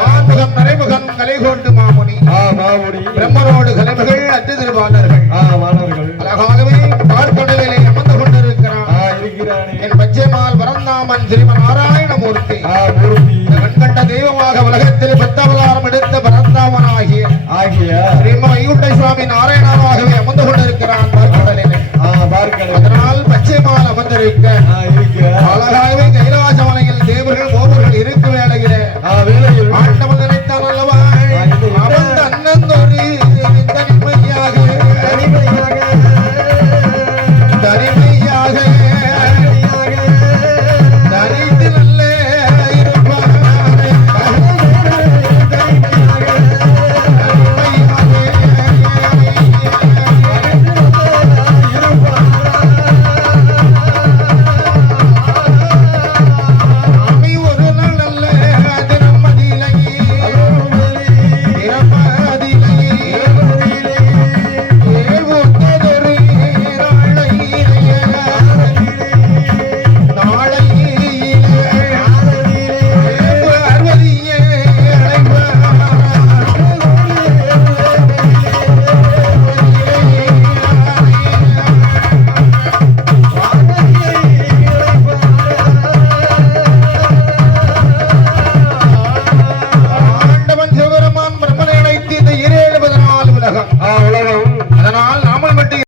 மாமுகம் மறைமுகம் கலை கொண்டு மாமுனி. மாமுனி. பிரம்மரோடு கலைமகள் அட்டு திருவாளர்கள். அழகாகவே பாழ்கடலிலே அமர்ந்து கொண்டிருக்கிறான். என் பச்சைமால் பரந்தாமன் ஸ்ரீமன் நாராயணமூர்த்தி கண்கண்ட தெய்வமாக உலகத்தில் பத்தவலாரம் எடுத்த பரந்தாமன் ஆகிய ஆகிய